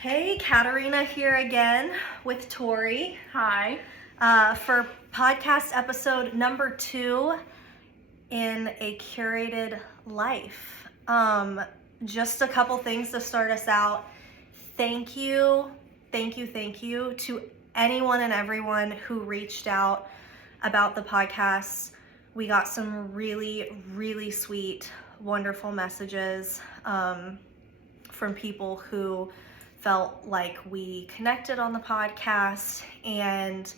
Hey, Katarina here again with Tori. Hi. For podcast episode number 2 in a curated life. Just a couple things to start us out. Thank you to anyone and everyone who reached out about the podcast. We got some really sweet, wonderful messages from people who felt like we connected on the podcast, and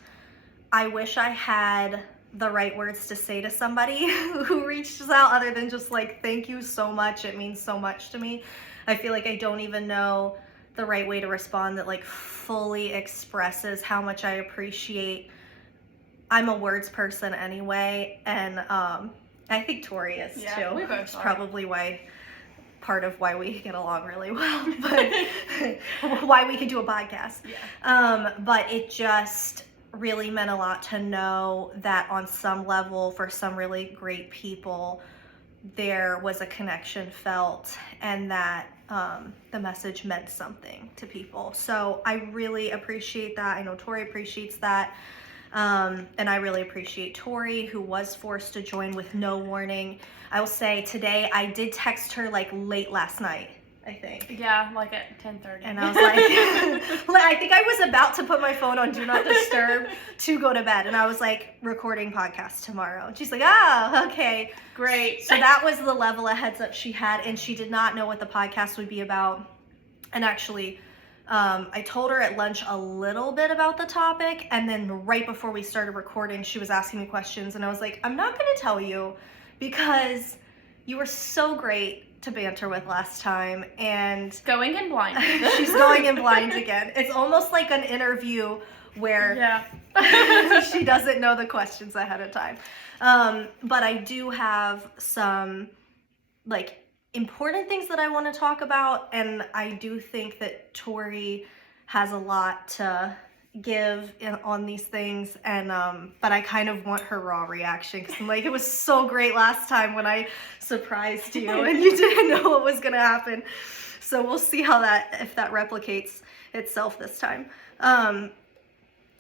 I wish I had the right words to say to somebody who reached out other than just like, thank you so much, it means so much to me. I feel like I don't even know the right way to respond that like fully expresses how much I appreciate. I'm a words person anyway, and I think Tori is too. We both It's are. probably part of why we get along really well, but why we can do a podcast. Yeah. But it just really meant a lot to know that on some level, for some really great people, there was a connection felt, and that the message meant something to people. So I really appreciate that. I know Tori appreciates that. And I really appreciate Tori, who was forced to join with no warning. I will say today I did text her like late last night, I think. Yeah, like at 10:30. And I was like, I think I was about to put my phone on Do Not Disturb to go to bed. And I was like, recording podcast tomorrow. And she's like, oh, okay. Great. So that was the level of heads up she had. And she did not know what the podcast would be about. And actually, I told her at lunch a little bit about the topic, and then right before we started recording, she was asking me questions, and I was like, I'm not going to tell you because you were so great to banter with last time, and Going in blind. she's going in blind again. It's almost like an interview where she doesn't know the questions ahead of time. But I do have some like important things that I want to talk about, and I do think that Tori has a lot to give on these things, and but I kind of want her raw reaction, because I'm like, it was so great last time when I surprised you and you didn't know what was gonna happen. So we'll see how if that replicates itself this time.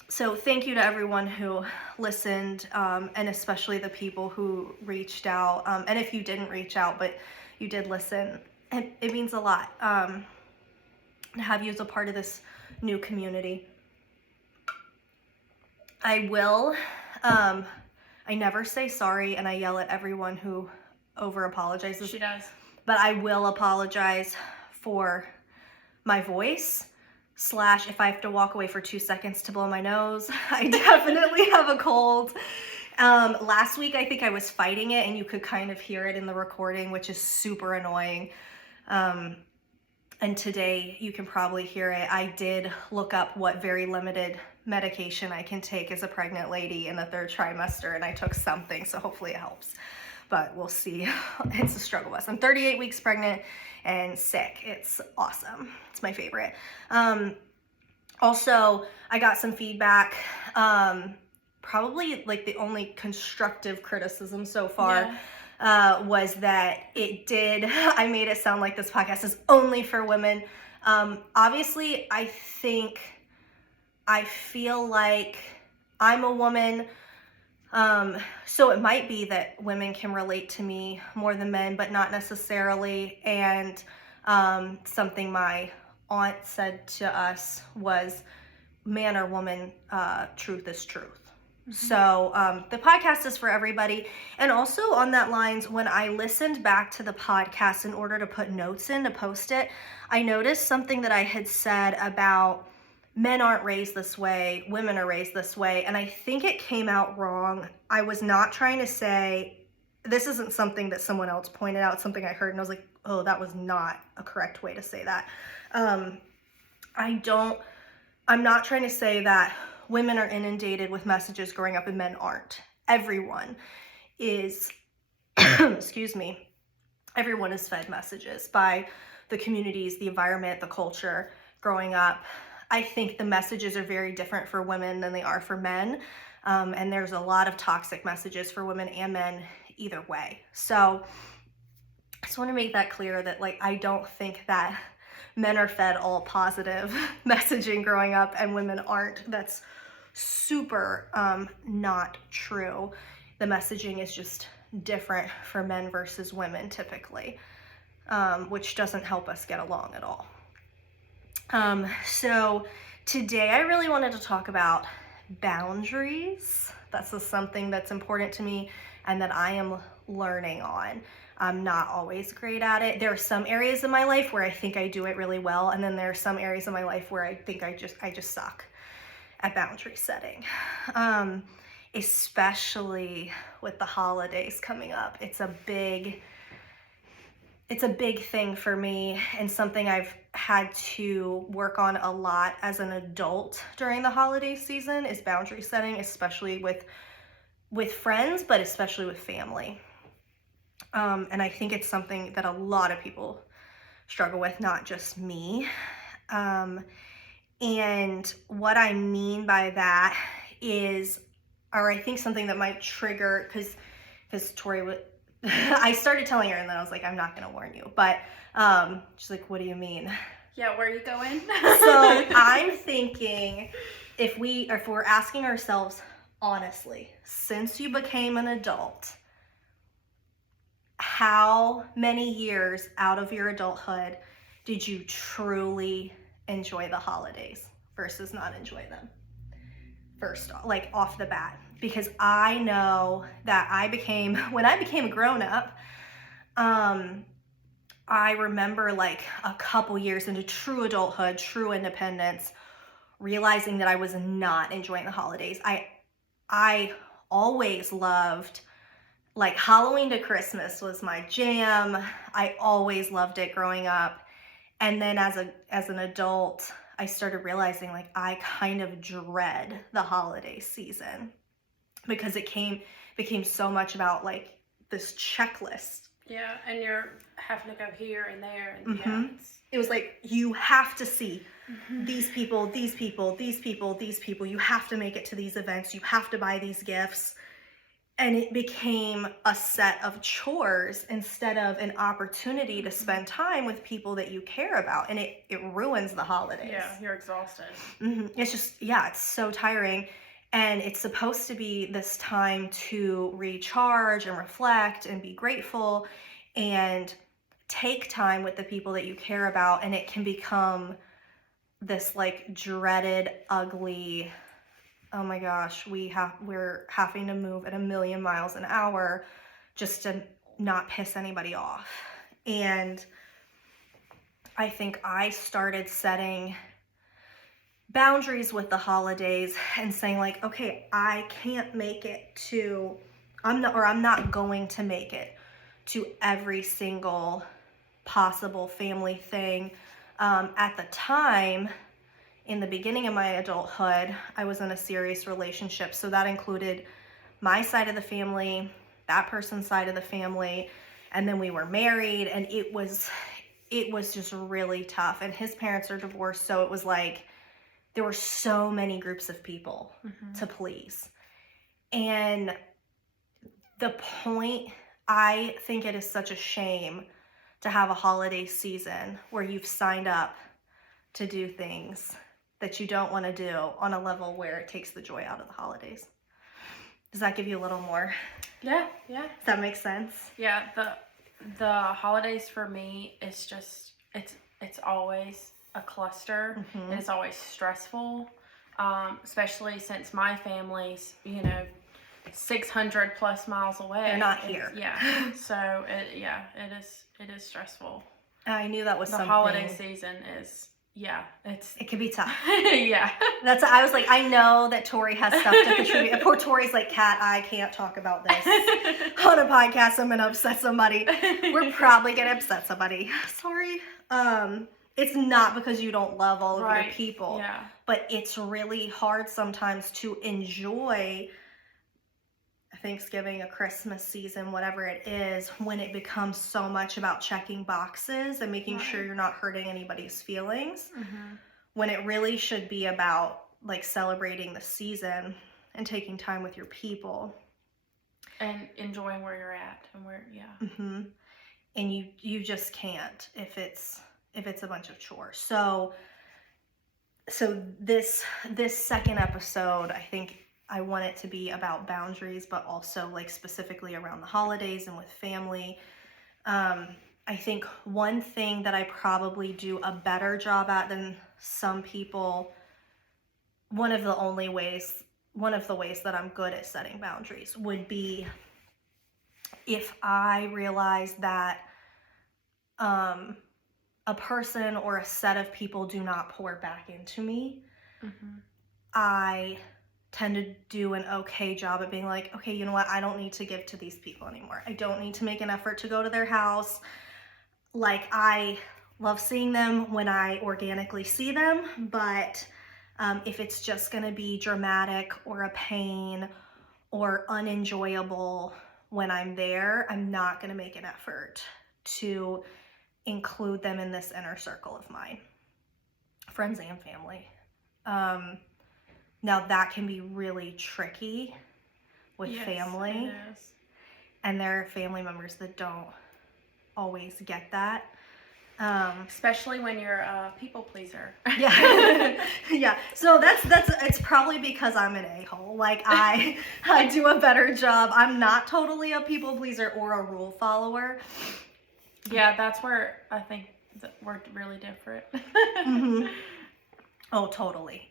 So thank you to everyone who listened, and especially the people who reached out, and if you didn't reach out but you did listen, it means a lot to have you as a part of this new community. I never say sorry, and I yell at everyone who over apologizes. She does. But I will apologize for my voice, / if I have to walk away for 2 seconds to blow my nose. I definitely have a cold. Last week, I think I was fighting it, and you could kind of hear it in the recording, which is super annoying. And today, you can probably hear it. I did look up what very limited medication I can take as a pregnant lady in the 3rd trimester, and I took something, so hopefully it helps. But we'll see. It's a struggle bus. I'm 38 weeks pregnant and sick. It's awesome. It's my favorite. Also, I got some feedback. Probably like the only constructive criticism so far was that I made it sound like this podcast is only for women. Obviously, I feel like I'm a woman, so it might be that women can relate to me more than men, but not necessarily. And something my aunt said to us was, man or woman, truth is truth. So the podcast is for everybody. And also on that lines, when I listened back to the podcast in order to put notes in to post it, I noticed something that I had said about men aren't raised this way, women are raised this way. And I think it came out wrong. I was not trying to say, this isn't something that someone else pointed out, something I heard, and I was like, oh, that was not a correct way to say that. I'm not trying to say that women are inundated with messages growing up and men aren't. Everyone is, excuse me, everyone is fed messages by the communities, the environment, the culture growing up. I think the messages are very different for women than they are for men. And there's a lot of toxic messages for women and men either way. So I just want to make that clear that like, I don't think that men are fed all positive messaging growing up and women aren't. That's super not true. The messaging is just different for men versus women typically, which doesn't help us get along at all. So today I really wanted to talk about boundaries. That's just something that's important to me and that I am learning on. I'm not always great at it. There are some areas in my life where I think I do it really well, and then there are some areas in my life where I think I just suck at boundary setting. Especially with the holidays coming up. It's a big thing for me and something I've had to work on a lot as an adult during the holiday season is boundary setting, especially with friends, but especially with family. And I think it's something that a lot of people struggle with, not just me. And what I mean by that is, or I think something that might trigger, because Tori would, I started telling her and then I was like, I'm not going to warn you. But she's like, what do you mean? Yeah, where are you going? So I'm thinking if we're asking ourselves honestly, since you became an adult, how many years out of your adulthood did you truly enjoy the holidays versus not enjoy them? First, like off the bat, because I know that when I became a grown-up, I remember like a couple years into true adulthood, true independence, realizing that I was not enjoying the holidays. I always loved, like, Halloween to Christmas was my jam. I always loved it growing up. And then as an adult, I started realizing like I kind of dread the holiday season because it became so much about like this checklist. Yeah, and you're having to go here and there, and yeah, it was like you have to see these people, these people, these people, these people. You have to make it to these events. You have to buy these gifts. And it became a set of chores instead of an opportunity to spend time with people that you care about. And it ruins the holidays. Yeah, you're exhausted. It's just, it's so tiring. And it's supposed to be this time to recharge and reflect and be grateful and take time with the people that you care about. And it can become this like dreaded, ugly, oh my gosh, we're having to move at 1,000,000 miles an hour just to not piss anybody off. And I think I started setting boundaries with the holidays and saying like, okay, I can't make it to, I'm not going to make it to every single possible family thing. At the time, in the beginning of my adulthood, I was in a serious relationship. So that included my side of the family, that person's side of the family, and then we were married, and it was just really tough. And his parents are divorced, so it was like there were so many groups of people to please. And the point, I think it is such a shame to have a holiday season where you've signed up to do things that you don't want to do on a level where it takes the joy out of the holidays. Does that give you a little more? Yeah. Does that make sense? Yeah, the holidays for me is just, it's always a cluster, and it's always stressful, especially since my family's, 600 plus miles away. They're not here. Yeah, so it is stressful. I knew that was the something. holiday season is, it can be tough. Yeah. I was like, I know that Tori has stuff to contribute. And poor Tori's like, Kat, I can't talk about this on a podcast. I'm gonna upset somebody. We're probably gonna upset somebody. Sorry. It's not because you don't love all of your people, but it's really hard sometimes to enjoy Thanksgiving, a Christmas season, whatever it is, when it becomes so much about checking boxes and making sure you're not hurting anybody's feelings, when it really should be about like celebrating the season and taking time with your people and enjoying where you're at and where and you just can't if it's if it's a bunch of chores. So this second episode, I think I want it to be about boundaries, but also like specifically around the holidays and with family. I think one thing that I probably do a better job at than some people, one of the ways that I'm good at setting boundaries would be if I realize that a person or a set of people do not pour back into me. I tend to do an okay job at being like, okay, you know what? I don't need to give to these people anymore. I don't need to make an effort to go to their house. Like, I love seeing them when I organically see them, but if it's just going to be dramatic or a pain or unenjoyable when I'm there, I'm not going to make an effort to include them in this inner circle of mine, friends and family. Now that can be really tricky with family, it is. and there are family members that don't always get that. Especially when you're a people pleaser. Yeah. Yeah. So that's it's probably because I'm an a-hole. Like, I do a better job. I'm not totally a people pleaser or a rule follower. Yeah, that's where I think that we're really different. Oh, totally.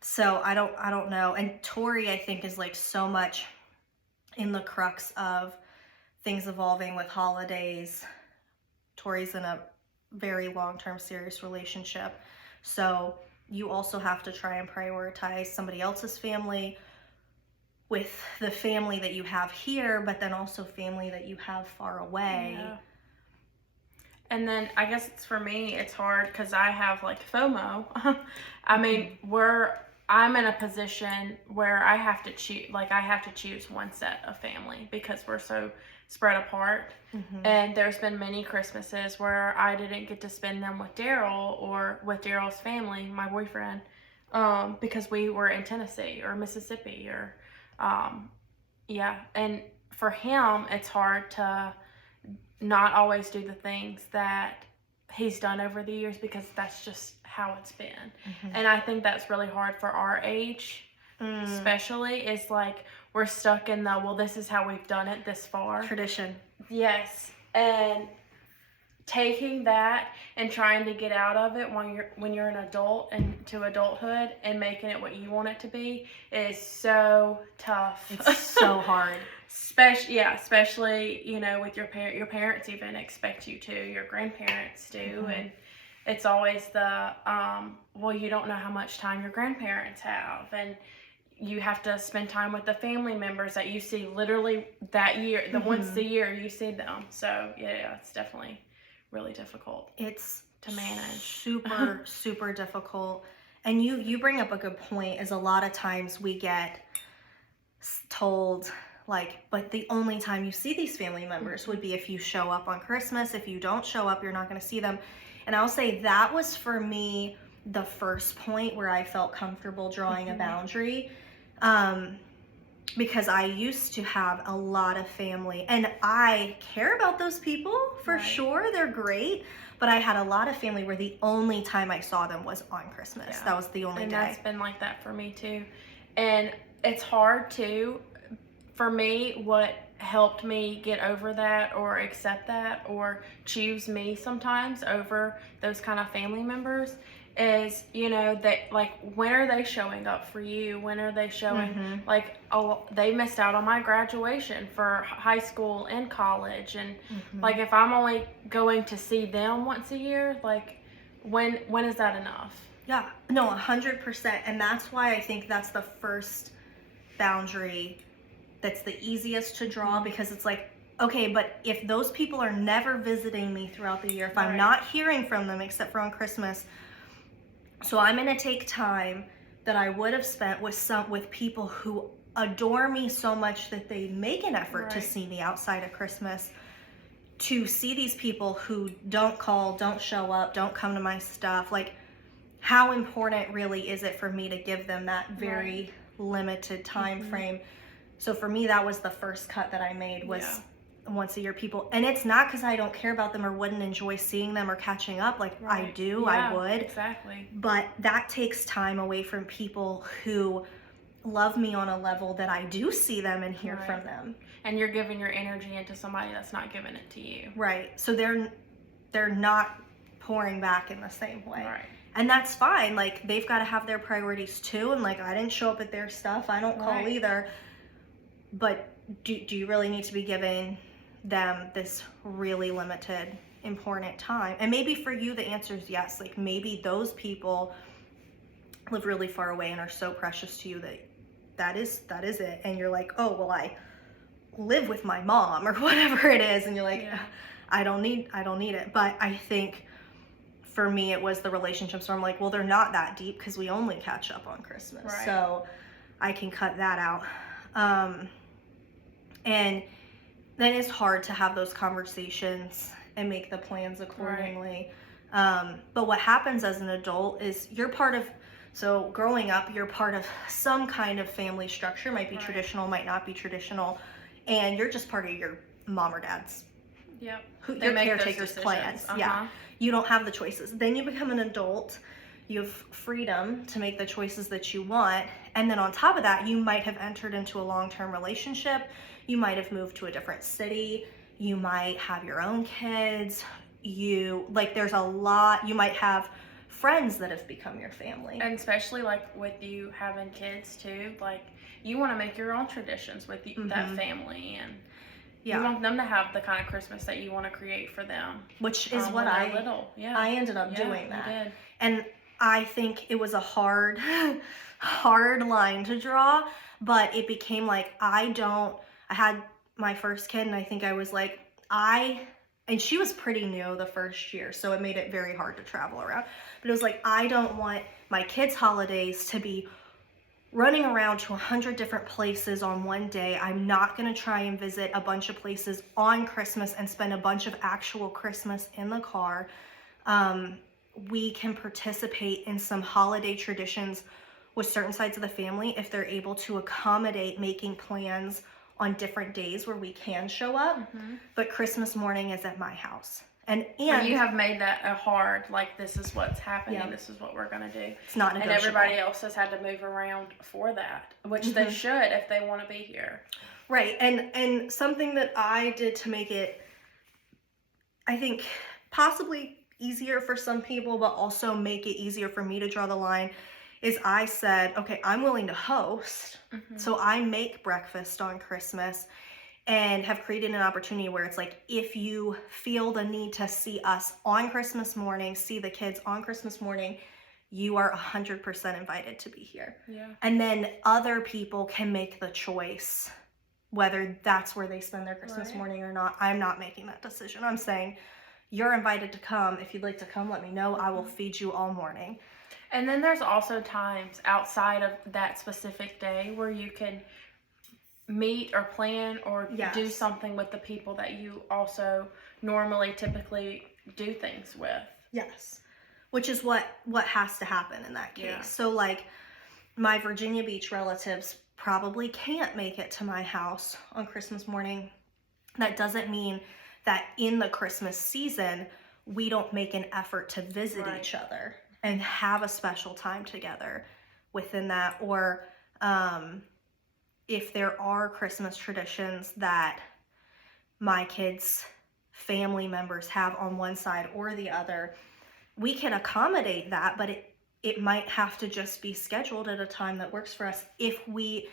So I don't know. And Tori, I think, is like so much in the crux of things evolving with holidays. Tori's in a very long-term serious relationship. So you also have to try and prioritize somebody else's family with the family that you have here, but then also family that you have far away. Yeah. And then I guess it's for me, it's hard because I have like FOMO. I mean, I'm in a position where I have to choose one set of family because we're so spread apart. And there's been many Christmases where I didn't get to spend them with Daryl or with Daryl's family, my boyfriend, because we were in Tennessee or Mississippi or, and for him, it's hard to not always do the things that he's done over the years because that's just how it's been. And I think that's really hard for our age, especially, is like we're stuck in the, well, this is how we've done it this far. Tradition. Yes. And taking that and trying to get out of it when you're an adult and to adulthood and making it what you want it to be is so tough. It's so hard. Especially, with your parents even expect you to, your grandparents do, and it's always the, well, you don't know how much time your grandparents have, and you have to spend time with the family members that you see literally that year, once a year you see them. So yeah, it's definitely really difficult. It's to manage. Super, super difficult. And you bring up a good point, is a lot of times we get told, like, but the only time you see these family members would be if you show up on Christmas. If you don't show up, you're not going to see them. And I'll say that was for me the first point where I felt comfortable drawing a boundary. Because I used to have a lot of family, and I care about those people for sure. They're great. But I had a lot of family where the only time I saw them was on Christmas. Yeah. That was the only day. And that's been like that for me too. And it's hard too. For me, what helped me get over that or accept that or choose me sometimes over those kind of family members is, that, like, when are they showing up for you? When are they showing, like, oh, they missed out on my graduation for high school and college. And, like, if I'm only going to see them once a year, like, when is that enough? Yeah, no, 100%. And that's why I think that's the first boundary that's the easiest to draw, because it's like, okay, but if those people are never visiting me throughout the year, if I'm not hearing from them except for on Christmas, so I'm going to take time that I would have spent with people who adore me so much that they make an effort to see me outside of Christmas, to see these people who don't call, don't show up, don't come to my stuff. Like, how important really is it for me to give them that very limited time frame? So for me, that was the first cut that I made, was once a year people, and it's not because I don't care about them or wouldn't enjoy seeing them or catching up. Like, I Right. do, Yeah, I would. exactly. But that takes time away from people who love me on a level that I do see them and hear Right. from them. And you're giving your energy into somebody that's not giving it to you. Right. So they're not pouring back in the same way. Right. And that's fine. Like, they've got to have their priorities too. And like, I didn't show up at their stuff. I don't call Right. either. But do you really need to be giving them this really limited, important time? And maybe for you, the answer is yes. Like, maybe those people live really far away and are so precious to you that is it. And you're like, oh, well, I live with my mom or whatever it is. And you're like, Yeah. I don't need it. But I think for me, it was the relationships where I'm like, well, they're not that deep because we only catch up on Christmas. Right. So I can cut that out. And then it's hard to have those conversations and make the plans accordingly. Right. But what happens as an adult is so growing up, you're part of some kind of family structure, might be Right. traditional, might not be traditional, and you're just part of your mom or dad's, Yep. your caretaker's plans. Yeah. You don't have the choices. Then you become an adult, you have freedom to make the choices that you want. And then on top of that, you might have entered into a long-term relationship. You might have moved to a different city. You might have your own kids. There's a lot. You might have friends that have become your family. And especially like with you having kids too, like you want to make your own traditions with that family, and you want them to have the kind of Christmas that you want to create for them. Which is what I ended up doing that. You did. And I think it was a hard line to draw, but it became like, I had my first kid, and I think I was like, and she was pretty new the first year, so it made it very hard to travel around. But it was like, I don't want my kids' holidays to be running around to 100 different places on one day. I'm not going to try and visit a bunch of places on Christmas and spend a bunch of actual Christmas in the car. We can participate in some holiday traditions with certain sides of the family if they're able to accommodate making plans on different days where we can show up. Mm-hmm. But Christmas morning is at my house. And you have made that a hard, like, this is what's happening, this is what we're going to do. It's not negotiable. And everybody else has had to move around for that, which they should if they want to be here. Right. And something that I did to make it, I think, possibly easier for some people, but also make it easier for me to draw the line, is I said, okay, I'm willing to host. Mm-hmm. So I make breakfast on Christmas, and have created an opportunity where it's like, if you feel the need to see us on Christmas morning, see the kids on Christmas morning, you are 100% invited to be here. Yeah. And then other people can make the choice whether that's where they spend their Christmas morning or not. I'm not making that decision. I'm saying, you're invited to come. If you'd like to come, let me know. I will feed you all morning. And then there's also times outside of that specific day where you can meet or plan or do something with the people that you also normally typically do things with. Yes. Which is what has to happen in that case. Yeah. So like, my Virginia Beach relatives probably can't make it to my house on Christmas morning. That doesn't mean that in the Christmas season, we don't make an effort to visit each other and have a special time together within that. Or if there are Christmas traditions that my kids' family members have on one side or the other, we can accommodate that, but it might have to just be scheduled at a time that works for us. If we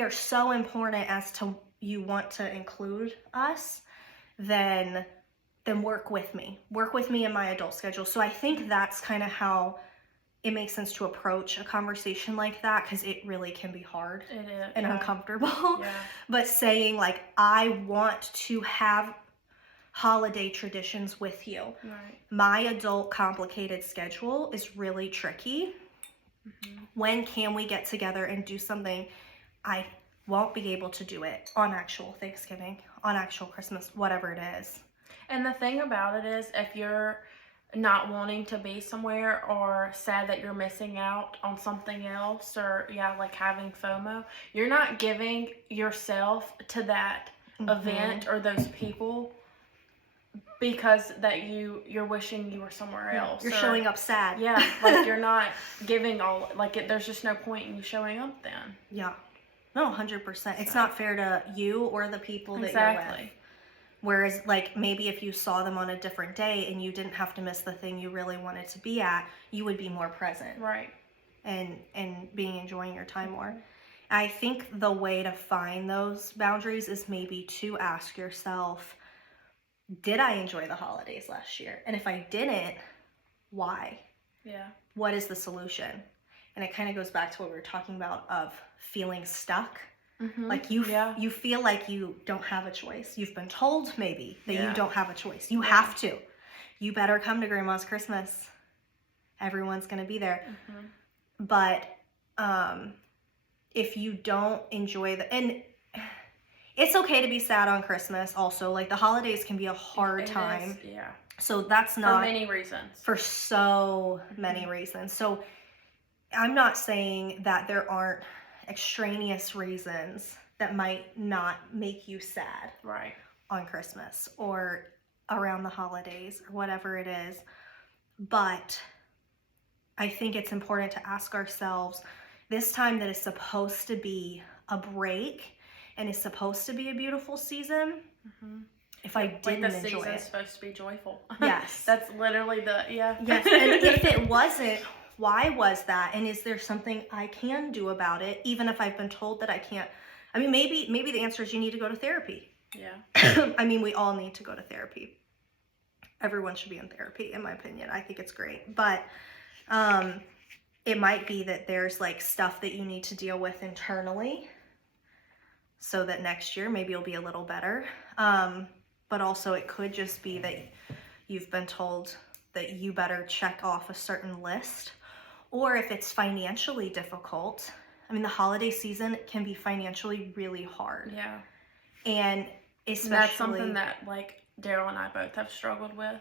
are so important as to you want to include us, then work with me in my adult schedule. So I think that's kind of how it makes sense to approach a conversation like that, because it really can be hard and uncomfortable. Yeah. But saying like, I want to have holiday traditions with you. Right. My adult complicated schedule is really tricky. Mm-hmm. When can we get together and do something? I won't be able to do it on actual Thanksgiving, on actual Christmas, whatever it is. And the thing about it is, if you're not wanting to be somewhere or sad that you're missing out on something else, or like having FOMO, you're not giving yourself to that event or those people because that you're wishing you were somewhere else. You're showing up sad. Yeah, like you're not giving all, like there's just no point in you showing up then. Yeah. No, 100%. It's not fair to you or the people that you're with. Whereas, like, maybe if you saw them on a different day and you didn't have to miss the thing you really wanted to be at, you would be more present. Right. And enjoying your time more. I think the way to find those boundaries is maybe to ask yourself, did I enjoy the holidays last year? And if I didn't, why? Yeah. What is the solution? And it kind of goes back to what we were talking about of feeling stuck. Like you feel like you don't have a choice. You've been told maybe that you don't have a choice. You have to. You better come to Grandma's Christmas. Everyone's going to be there. But if you don't enjoy and it's okay to be sad on Christmas also. Like the holidays can be a hard time. Yeah. So that's not. For many reasons. For so many reasons. So I'm not saying that there aren't extraneous reasons that might not make you sad. Right. On Christmas or around the holidays or whatever it is. But I think it's important to ask ourselves, this time that is supposed to be a break and is supposed to be a beautiful season, if I didn't enjoy it. The season's supposed to be joyful. Yes. That's literally Yes, and if it wasn't, why was that? And is there something I can do about it, even if I've been told that I can't? I mean, maybe the answer is you need to go to therapy. Yeah. I mean, we all need to go to therapy. Everyone should be in therapy, in my opinion. I think it's great. But it might be that there's like stuff that you need to deal with internally so that next year maybe you'll be a little better. But also it could just be that you've been told that you better check off a certain list. Or if it's financially difficult, I mean, the holiday season can be financially really hard. Yeah. And especially... That's something that, like, Daryl and I both have struggled with.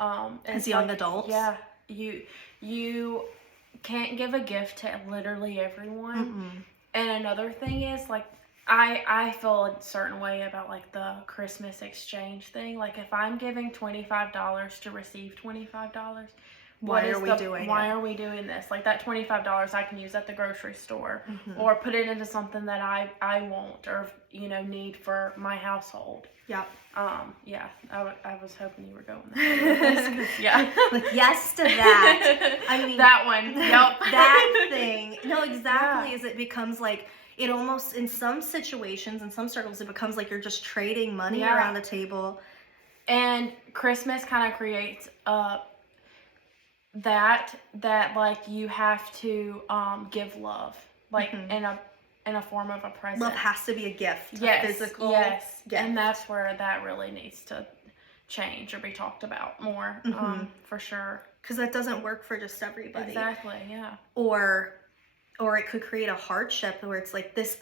As young adults? Yeah. You can't give a gift to literally everyone. And another thing is, like, I feel a certain way about, like, the Christmas exchange thing. Like, if I'm giving $25 to receive $25... Why are we doing this? Like, that $25 I can use at the grocery store or put it into something that I want or, you know, need for my household. Yep. Yeah, I was hoping you were going there. Yeah. Like, yes to that. I mean. That one. Yep. That thing. No, exactly. As it becomes like, it almost, in some situations, in some circles, it becomes like you're just trading money around the table. And Christmas kind of creates that like you have to give love, like in a form of a present. Love has to be a gift. Yes. A physical gift. And that's where that really needs to change or be talked about more, for sure. Because that doesn't work for just everybody. Exactly, yeah. Or it could create a hardship where it's like this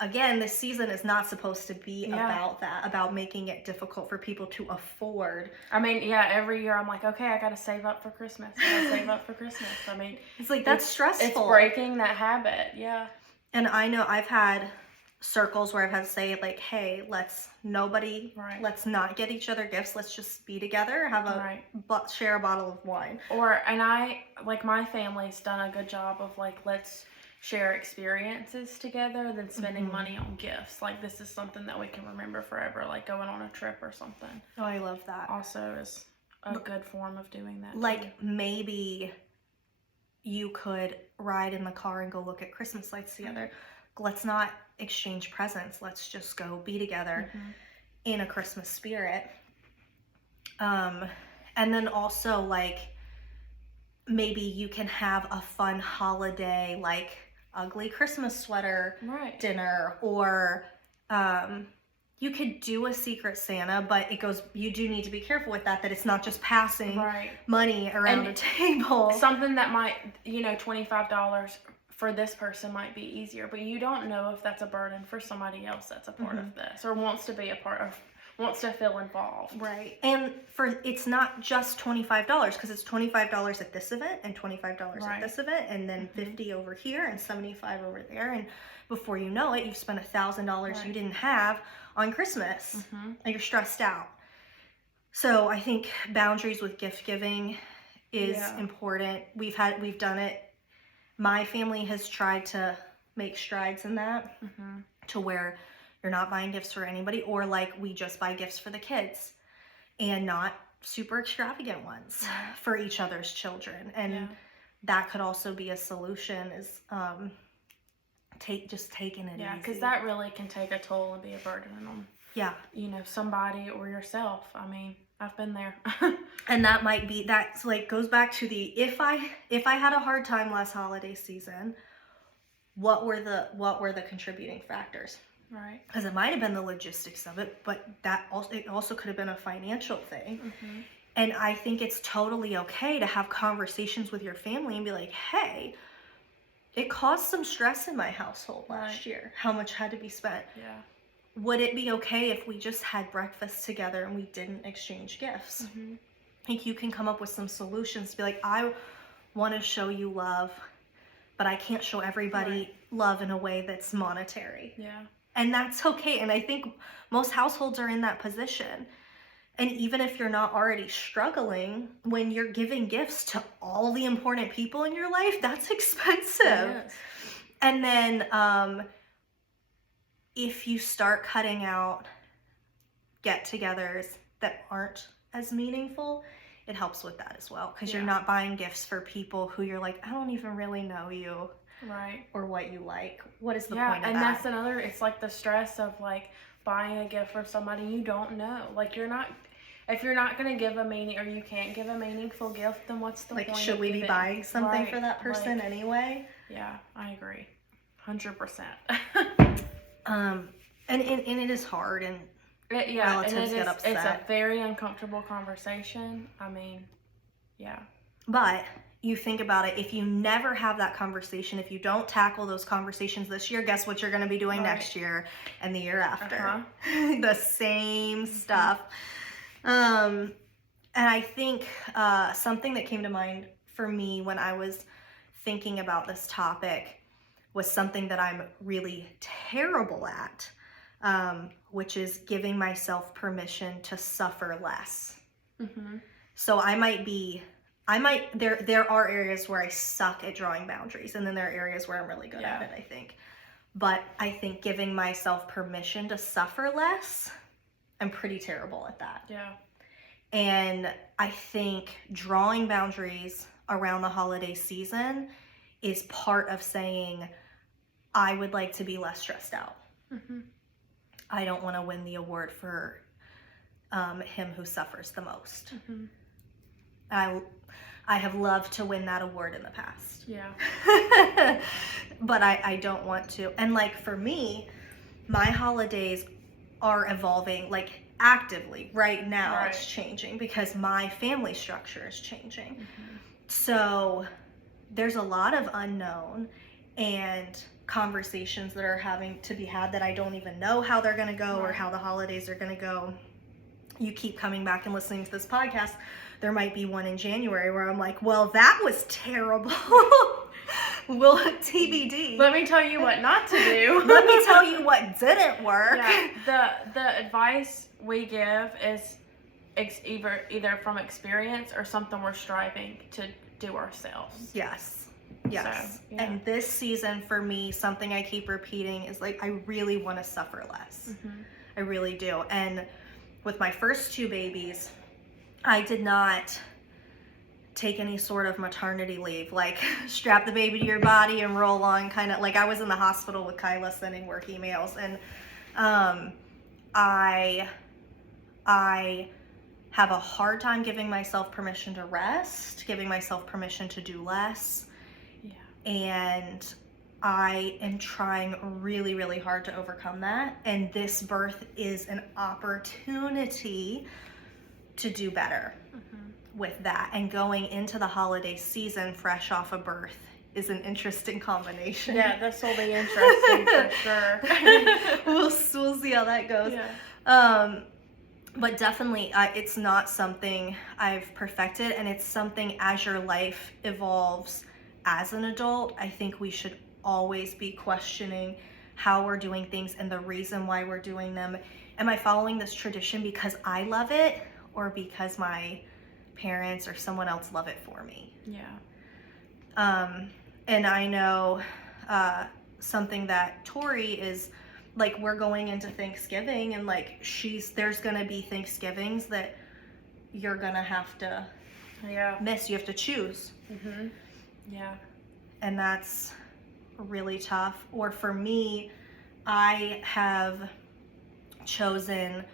season is not supposed to be about that, about making it difficult for people to afford. I mean, yeah, every year I'm like, okay, I got to save up for Christmas. I mean, it's like, that's stressful. It's breaking that habit, yeah. And I know I've had circles where I've had to say, like, hey, let's not get each other gifts. Let's just be together, share a bottle of wine. My family's done a good job of, like, let's share experiences together than spending money on gifts. Like, this is something that we can remember forever, like going on a trip or something. Oh, I love that. Also is a good form of doing that. Like, maybe you could ride in the car and go look at Christmas lights together. Let's not exchange presents. Let's just go be together in a Christmas spirit. And then also, like, maybe you can have a fun holiday, like ugly Christmas sweater dinner, or you could do a Secret Santa, but you do need to be careful with that it's not just passing money around a table. Something that might, $25 for this person might be easier, but you don't know if that's a burden for somebody else that's a part of this or wants to be a part of, wants to feel involved. Right. And it's not just $25 because it's $25 at this event and $25 at this event and then $50 over here and $75 over there. And before you know it, you've spent $1,000 you didn't have on Christmas and you're stressed out. So I think boundaries with gift giving is important. We've done it. My family has tried to make strides in that to where you're not buying gifts for anybody, or like we just buy gifts for the kids and not super extravagant ones for each other's children. And that could also be a solution, is taking it easy. Yeah, because that really can take a toll and be a burden on somebody or yourself. I mean, I've been there. And that's like goes back to the if I had a hard time last holiday season, what were the contributing factors? Right. Because it might have been the logistics of it, but it also could have been a financial thing. And I think it's totally okay to have conversations with your family and be like, hey, it caused some stress in my household last year. How much had to be spent? Yeah. Would it be okay if we just had breakfast together and we didn't exchange gifts? I think you can come up with some solutions to be like, I want to show you love, but I can't show everybody love in a way that's monetary. Yeah. And that's okay. And I think most households are in that position. And even if you're not already struggling, when you're giving gifts to all the important people in your life, that's expensive. And then if you start cutting out get-togethers that aren't as meaningful, it helps with that as well. Because you're not buying gifts for people who you're like, I don't even really know you. Right. Or what you like. What is the point of that? And that's another, it's like the stress of like buying a gift for somebody you don't know. Like if you're not going to give a meaning, or you can't give a meaningful gift, then what's the point? Like, should we be buying something for that person anyway? Yeah, I agree. 100%. And it is hard, and relatives get upset. It's a very uncomfortable conversation. I mean, But you think about it, if you never have that conversation, if you don't tackle those conversations this year, guess what you're going to be doing next year and the year after? The same stuff. And I think something that came to mind for me when I was thinking about this topic was something that I'm really terrible at, which is giving myself permission to suffer less. So there are areas where I suck at drawing boundaries, and then there are areas where I'm really good at it, I think. But I think giving myself permission to suffer less, I'm pretty terrible at that. Yeah. And I think drawing boundaries around the holiday season is part of saying, I would like to be less stressed out. I don't want to win the award for him who suffers the most. I have loved to win that award in the past. Yeah. But I don't want to. And like for me, my holidays are evolving like actively right now. It's changing because my family structure is changing. So there's a lot of unknown and conversations that are having to be had that I don't even know how they're going to go or how the holidays are going to go. You keep coming back and listening to this podcast. There might be one in January where I'm like, well, that was terrible. Well, TBD. Let me tell you what not to do. Let me tell you what didn't work. Yeah, the advice we give is either from experience or something we're striving to do ourselves. Yes. So, And this season for me, something I keep repeating is like, I really want to suffer less. I really do. And with my first two babies, I did not take any sort of maternity leave, like strap the baby to your body and roll on, kind of like I was in the hospital with Kyla sending work emails. And I have a hard time giving myself permission to rest, giving myself permission to do less. And I am trying really, really hard to overcome that. And this birth is an opportunity to do better with that. And going into the holiday season fresh off a birth is an interesting combination. Yeah, this will be interesting for sure. We'll see how that goes. But definitely, it's not something I've perfected, and it's something as your life evolves as an adult, I think we should always be questioning how we're doing things and the reason why we're doing them. Am I following this tradition because I love it, or because my parents or someone else love it for me? Yeah. And I know something that Tori is, like, we're going into Thanksgiving, and like there's gonna be Thanksgivings that you're gonna have to miss. You have to choose. Yeah. And that's really tough. Or for me, I have chosen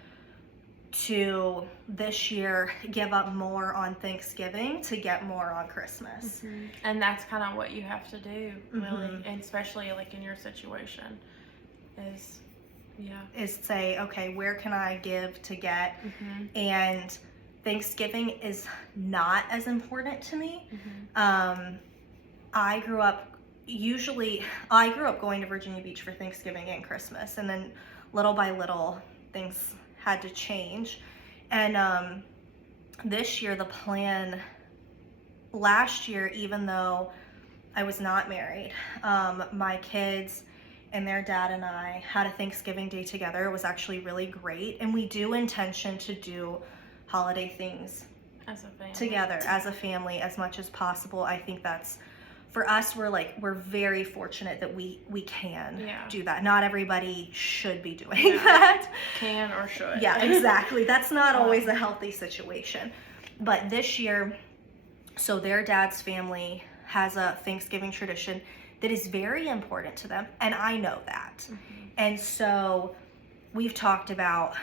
to this year give up more on Thanksgiving to get more on Christmas. And that's kind of what you have to do, really, and especially like in your situation is say, okay, where can I give to get? And Thanksgiving is not as important to me. I grew up going to Virginia Beach for Thanksgiving and Christmas, and then little by little things had to change. And this year, the plan, last year, even though I was not married, my kids and their dad and I had a Thanksgiving day together. It was actually really great, and we do intention to do holiday things as a family together as a family as much as possible. I think that's, for us, we're very fortunate that we can do that. Not everybody should be doing that. Can or should. Yeah, exactly. That's not always a healthy situation. But this year, so their dad's family has a Thanksgiving tradition that is very important to them, and I know that. And so we've talked about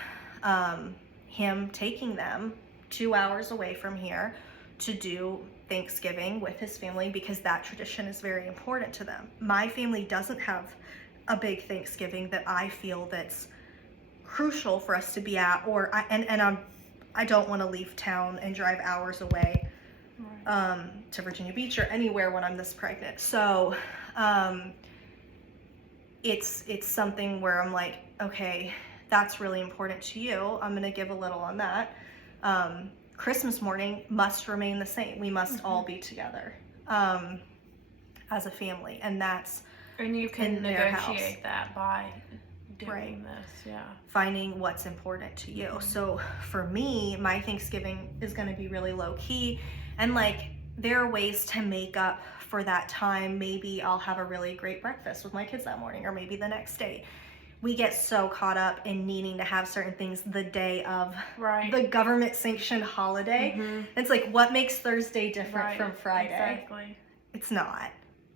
him taking them 2 hours away from here to do Thanksgiving with his family, because that tradition is very important to them. My family doesn't have a big Thanksgiving that I feel that's crucial for us to be at, or I don't want to leave town and drive hours away to Virginia Beach or anywhere when I'm this pregnant. So it's something where I'm like, okay, that's really important to you. I'm gonna give a little on that. Christmas morning must remain the same. We must all be together as a family, and that's you can in their negotiate house. that by doing this, finding what's important to you. So for me, my Thanksgiving is going to be really low key, and like there are ways to make up for that time. Maybe I'll have a really great breakfast with my kids that morning, or maybe the next day. We get so caught up in needing to have certain things the day of the government sanctioned holiday. It's like, what makes Thursday different from Friday? Exactly. It's not.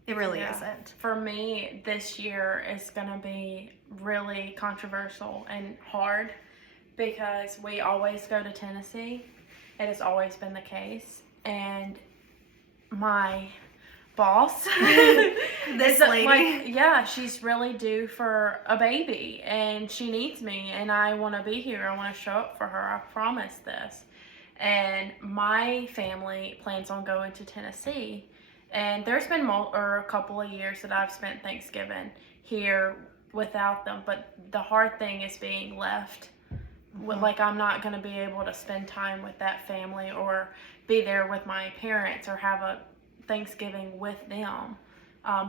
It really isn't. For me, this year is going to be really controversial and hard because we always go to Tennessee. It has always been the case. And my boss, this lady, like, she's really due for a baby and she needs me, and I want to be here. I want to show up for her. I promise this. And my family plans on going to Tennessee, and there's been a couple of years that I've spent Thanksgiving here without them, but the hard thing is being left. Like, I'm not going to be able to spend time with that family or be there with my parents or have a Thanksgiving with them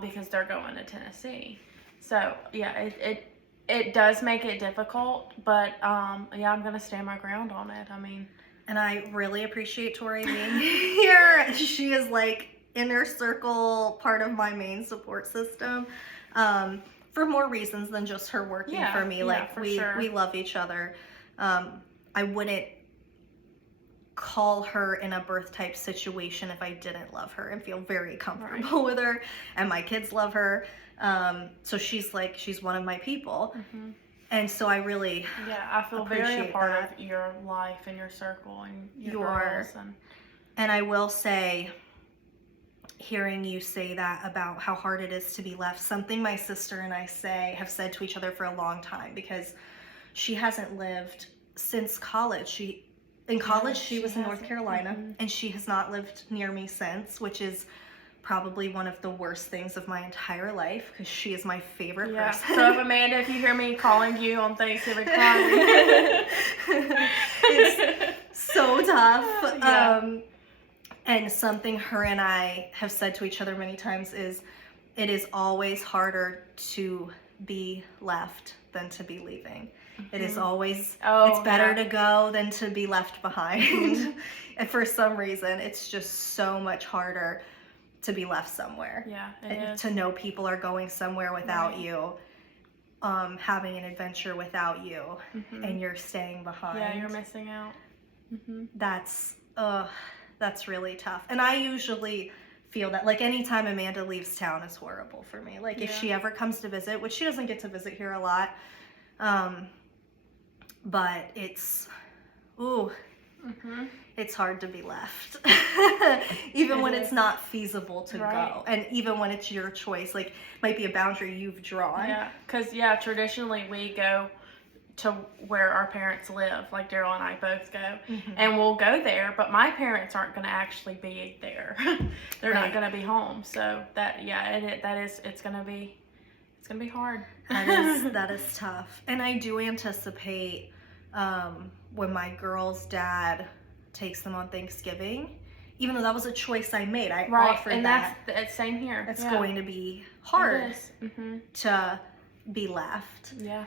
because they're going to Tennessee. So it does make it difficult, but I'm gonna stand my ground on it. I mean, and I really appreciate Tori being here. She is like inner circle, part of my main support system, for more reasons than just her working for me. Like, we love each other. I wouldn't call her in a birth type situation if I didn't love her and feel very comfortable with her, and my kids love her. So she's one of my people. And so I really I feel very a part of your life and your circle and your girls. And I will say, hearing you say that about how hard it is to be left, something my sister and I have said to each other for a long time, because she hasn't lived since college. In college, she was in North Carolina, and she has not lived near me since, which is probably one of the worst things of my entire life because she is my favorite person. So if Amanda, if you hear me calling you on Thanksgiving, call It's so tough. Yeah. And something her and I have said to each other many times is, it is always harder to be left than to be leaving. It is always, it's better to go than to be left behind. And for some reason, it's just so much harder to be left somewhere. Yeah, it is. To know people are going somewhere without you, having an adventure without you, and you're staying behind. Yeah, you're missing out. That's really tough. And I usually feel that, like, anytime Amanda leaves town is horrible for me. Like, if she ever comes to visit, which she doesn't get to visit here a lot, but it's, it's hard to be left. Even when it's not feasible to go. And even when it's your choice, like, might be a boundary you've drawn. Yeah, because, traditionally we go to where our parents live, like Daryl and I both go, and we'll go there, but my parents aren't going to actually be there. They're not going to be home. So that, it's going to be hard. That is tough. And I do anticipate when my girl's dad takes them on Thanksgiving, even though that was a choice I made, I offered and that. That's same here. It's going to be hard to be left. Yeah.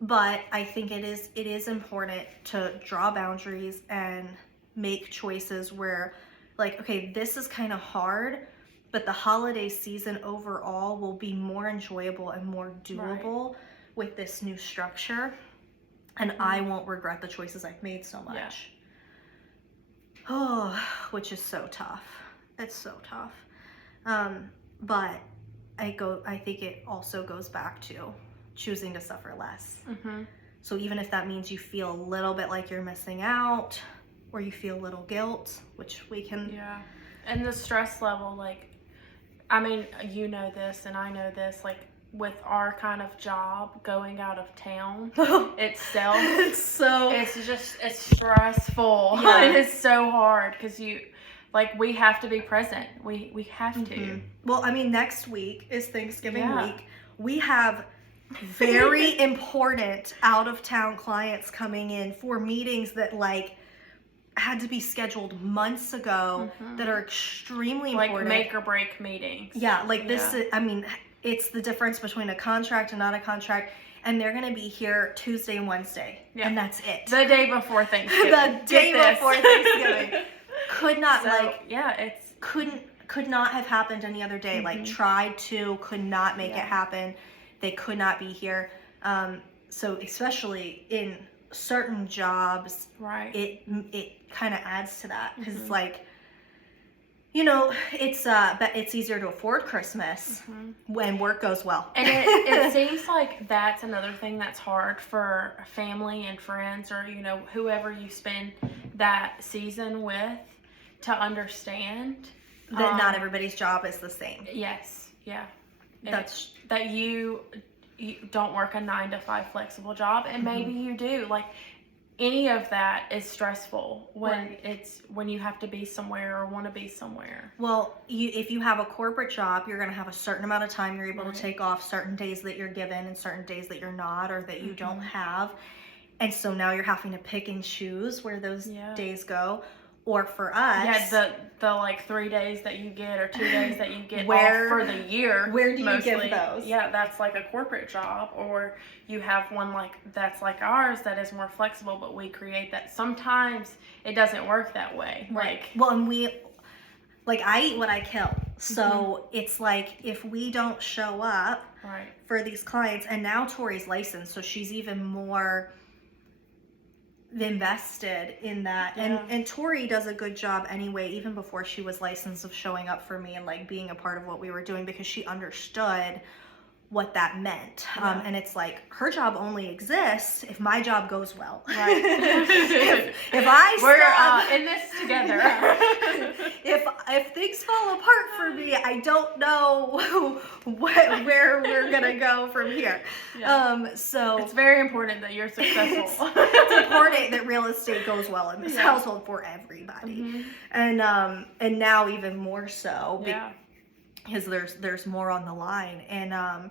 But I think it is important to draw boundaries and make choices where, like, okay, this is kind of hard, but the holiday season overall will be more enjoyable and more doable with this new structure. And I won't regret the choices I've made so much. Yeah. Oh, which is so tough. It's so tough. But I think it also goes back to choosing to suffer less. So even if that means you feel a little bit like you're missing out, or you feel a little guilt, which we can. Yeah. And the stress level, like, I mean, you know this and I know this, like, with our kind of job, going out of town itself, it's stressful. And it's so hard because we have to be present. We have to. Well, I mean, next week is Thanksgiving week. We have very important out-of-town clients coming in for meetings that, like, had to be scheduled months ago that are extremely important. Like make or break meetings. Yeah, like this is, I mean, it's the difference between a contract and not a contract. And they're going to be here Tuesday and Wednesday. Yeah. And that's it. The day before Thanksgiving. The day before Thanksgiving. Could not, could not have happened any other day. Like, tried to, could not make it happen. They could not be here. So especially in certain jobs, it kind of adds to that. Because, like, you know, it's easier to afford Christmas when work goes well. And it seems like that's another thing that's hard for family and friends, or, you know, whoever you spend that season with, to understand that not everybody's job is the same. Yes. Yeah. That's that you don't work a 9-to-5 flexible job, and maybe you do. Like, any of that is stressful when you have to be somewhere or want to be somewhere. Well, if you have a corporate job, you're going to have a certain amount of time you're able to take off, certain days that you're given and certain days that you're not, or that you don't have. And so now you're having to pick and choose where those days go. Or for us, the like 3 days that you get or 2 days that you get off for the year. Where do you give those? Yeah, that's like a corporate job, or you have one that's like ours that is more flexible, but we create that. Sometimes it doesn't work that way. Right. Well, and I eat what I kill. So it's like, if we don't show up for these clients, and now Tori's licensed, so she's even more invested in that. And Tori does a good job anyway, even before she was licensed, of showing up for me and, like, being a part of what we were doing, because she understood what that meant. And it's like, her job only exists if my job goes well. Right. if we're in this together. if things fall apart for me, I don't know where we're gonna go from here. Yeah. So it's very important that you're successful. it's important that real estate goes well in this household for everybody, and now even more so because there's more on the line, and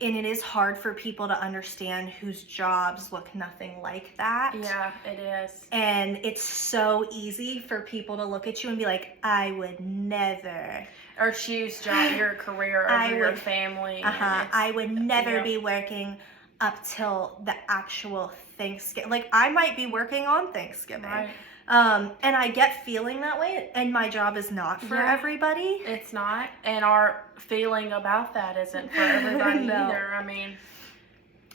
it is hard for people to understand whose jobs look nothing like that. Yeah, it is. And it's so easy for people to look at you and be like, I would never. Or choose your career over your family. I would never be working up till the actual Thanksgiving. Like, I might be working on Thanksgiving. Right. And I get feeling that way, and my job is not for everybody. It's not, and our feeling about that isn't for everybody either. I mean,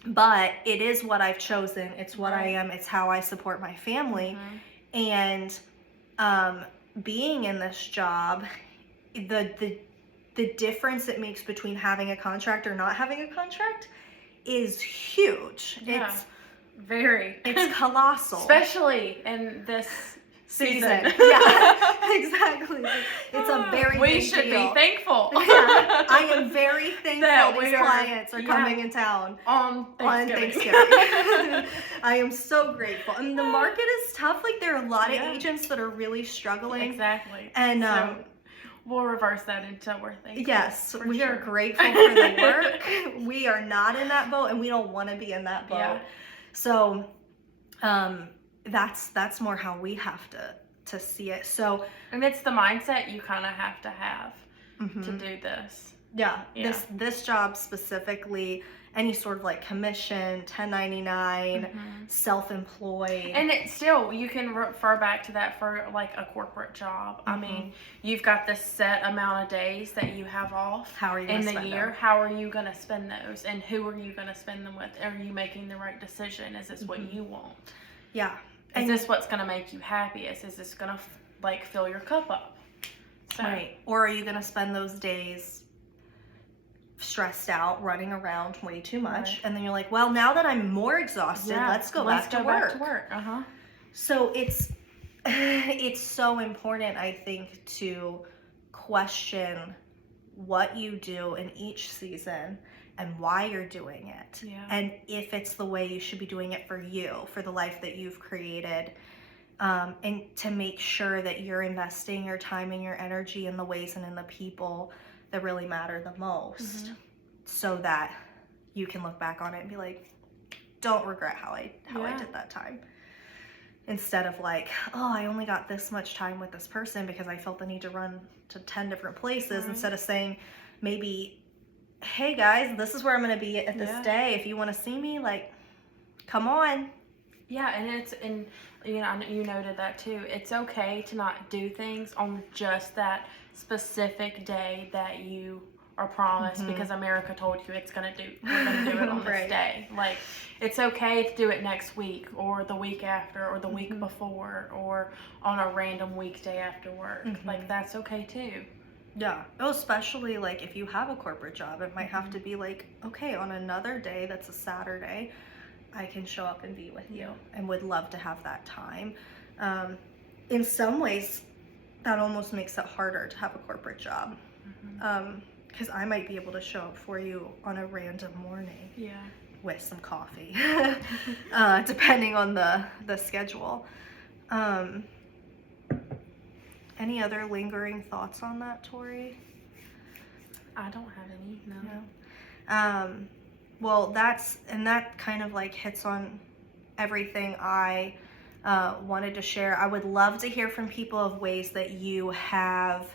but it is what I've chosen. It's what I am. It's how I support my family. And being in this job, the difference it makes between having a contract or not having a contract is huge. Yeah. It's colossal. Especially in this season. Yeah, exactly. It's a very we big should deal. be thankful. Yeah, I am very thankful that these clients are coming in town on Thanksgiving. I am so grateful. I mean, the market is tough. Like, there are a lot of agents that are really struggling. Exactly. And so we'll reverse that into we're thankful. Yes, we are grateful for the work. We are not in that boat, and we don't want to be in that boat. Yeah. So that's more how we have to see it. So, and it's the mindset you kind of have to have to do this. Yeah. This job specifically, any sort of like commission, 1099, self-employed. And it still, you can refer back to that for like a corporate job. I mean, you've got this set amount of days that you have off. How are you going to spend in the year? them? How are you going to spend those? And who are you going to spend them with? Are you making the right decision? Is this what you want? Yeah. Is this what's going to make you happiest? Is this going to like fill your cup up? So. Right. Or are you going to spend those days stressed out, running around way too much, and then you're like, well, now that I'm more exhausted, let's go back to work. So it's so important, I think, to question what you do in each season and why you're doing it, and if it's the way you should be doing it for you, for the life that you've created, and to make sure that you're investing your time and your energy in the ways and in the people that really matter the most, so that you can look back on it and be like, don't regret how I did that time. Instead of like, oh, I only got this much time with this person because I felt the need to run to 10 different places, instead of saying maybe, hey guys, this is where I'm going to be at this day. If you want to see me, like, come on. Yeah, and you noted that too. It's okay to not do things on just that specific day that you are promised because America told you we're gonna do it on this day. Like, it's okay to do it next week or the week after or the week before or on a random weekday after work. Like, that's okay too. Yeah. Oh, especially like if you have a corporate job, it might have to be like, okay, on another day that's a Saturday, I can show up and be with you, and would love to have that time. In some ways, that almost makes it harder to have a corporate job, because I might be able to show up for you on a random morning with some coffee, depending on the schedule. Any other lingering thoughts on that, Tori? I don't have any, no. Well, that kind of like hits on everything I wanted to share. I would love to hear from people of ways that you have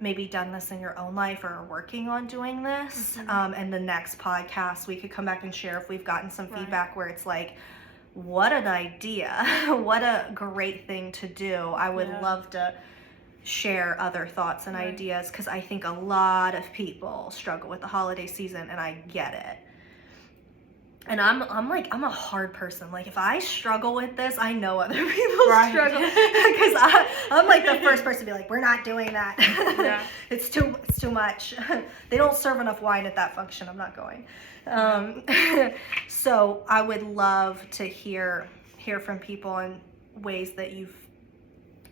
maybe done this in your own life or are working on doing this. And the next podcast, we could come back and share if we've gotten some feedback where it's like, what an idea. What a great thing to do. I would love to share other thoughts and ideas, because I think a lot of people struggle with the holiday season, and I get it. And I'm a hard person. Like, if I struggle with this, I know other people struggle, because I'm like the first person to be like, we're not doing that. It's too much. They don't serve enough wine at that function. I'm not going. So I would love to hear from people in ways that you've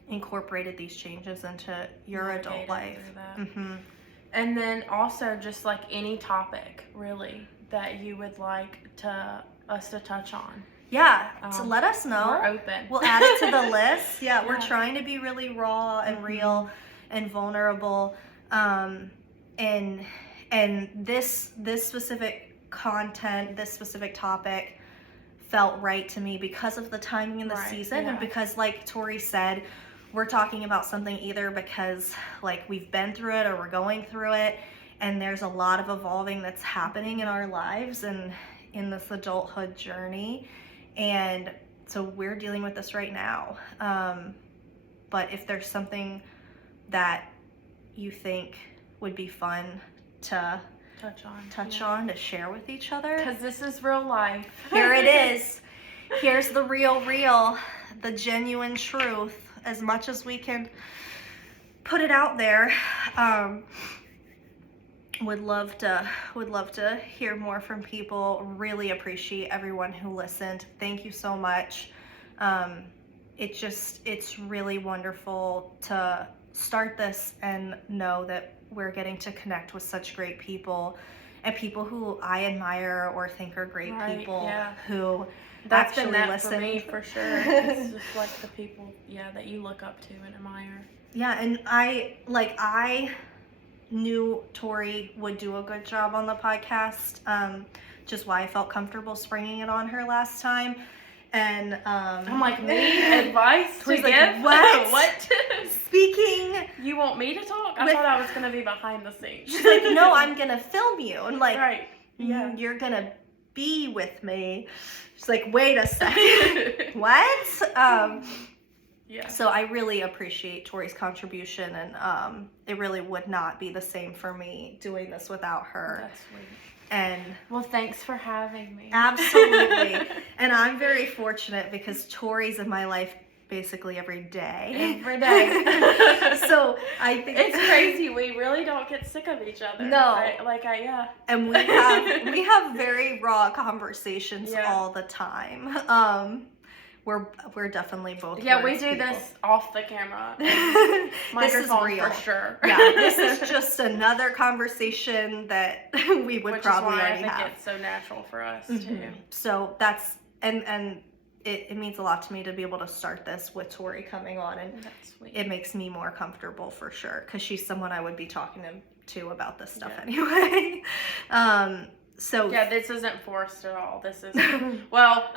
incorporated these changes into your adult life. And then also just like any topic really that you would like us to touch on. Yeah, so let us know. We're open. We'll add it to the list. Yeah, we're trying to be really raw and real and vulnerable. And this specific content, this specific topic felt right to me because of the timing in the season, and because, like Tori said, we're talking about something either because like we've been through it or we're going through it, and there's a lot of evolving that's happening in our lives and in this adulthood journey, and so we're dealing with this right now. But if there's something that you think would be fun to touch on, to share with each other, because this is real life. Here it is. Here's the real, the genuine truth, as much as we can put it out there. Would love to hear more from people. Really appreciate everyone who listened. Thank you so much. It's really wonderful to start this and know that we're getting to connect with such great people, and people who I admire or think are great people who That's actually been that listen. For me, for sure. It's just like the people, that you look up to and admire. Yeah, and I knew Tori would do a good job on the podcast, just why I felt comfortable springing it on her last time. And I'm like, me? Advice to Tori's give? like, what? What? Speaking. You want me to talk? I thought I was going to be behind the scenes. She's like, no, I'm going to film you. And like, right. Yeah. You're going to be with me. She's like, wait a second. What? Yeah. So I really appreciate Tori's contribution, and it really would not be the same for me doing this without her. That's sweet. And well, thanks for having me. Absolutely. And I'm very fortunate because Tori's in my life basically every day. Every day. So I think it's crazy. We really don't get sick of each other. No. And we have very raw conversations all the time. We're definitely both. Yeah, we do this off the camera. This is real. For sure. Yeah, this is just another conversation that we would probably already have. I think it's so natural for us too. So that's and it means a lot to me to be able to start this with Tori coming on, and that's sweet. It makes me more comfortable for sure because she's someone I would be talking to about this stuff anyway. So yeah, this isn't forced at all. This is well.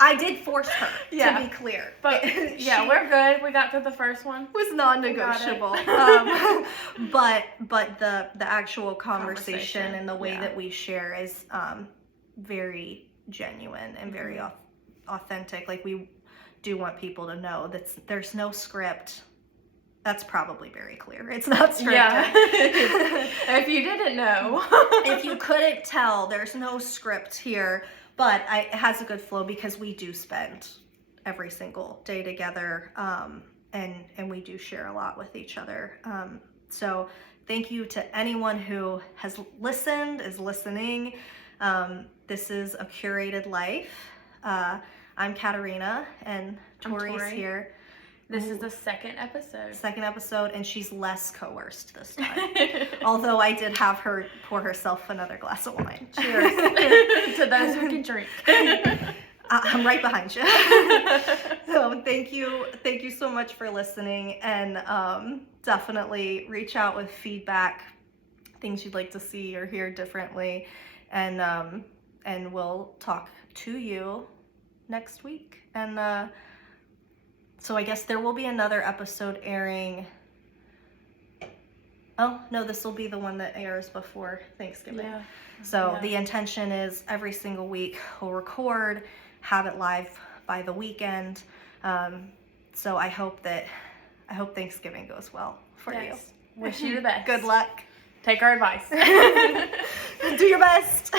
I did force her to be clear, but we're good. We got through the first one. Was non-negotiable. But the actual conversation and the way that we share is very genuine and very authentic. Like, we do want people to know that there's no script. That's probably very clear. It's not scripted. Yeah. If you didn't know. If you couldn't tell, there's no script here. But it has a good flow because we do spend every single day together. And we do share a lot with each other. So thank you to anyone who has listened, is listening. This is A Curated Life. I'm Katarina, and Tori's here. This is the second episode, and she's less coerced this time. Although I did have her pour herself another glass of wine. Cheers to those who can drink. I'm right behind you. So thank you so much for listening, and definitely reach out with feedback, things you'd like to see or hear differently, and we'll talk to you next week. And so I guess there will be another episode airing. Oh, no, this will be the one that airs before Thanksgiving. Yeah. So the intention is every single week we'll record, have it live by the weekend. So I hope Thanksgiving goes well for you. Wish you the best. Good luck. Take our advice. Do your best.